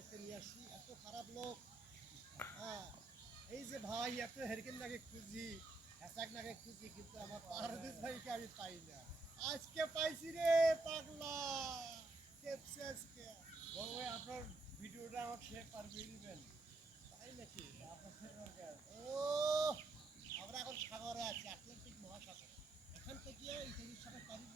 লোককে নিয়ে আসছি, এত খারাপ লোক। হ্যাঁ, এই যে ভাই এত হেরকেন নাকে খুঁজি, হ্যাসাক নাকে খুঁজি, কিন্তু আমার পারদেশ ভাইকে আমি পাই না। আজকে পাইছি রে পাগলা। কেপসে আজকে বড় ভাই আপনার ভিডিওটা আমাকে শেয়ার পাঠিয়ে দিবেন। তাই নাকি? আপনার শেয়ার দরকার। ও, আমরা এখন সাগরে আছি, আটলান্টিক মহাসাগর। এখান থেকে ইতালির সাথে পাড়ি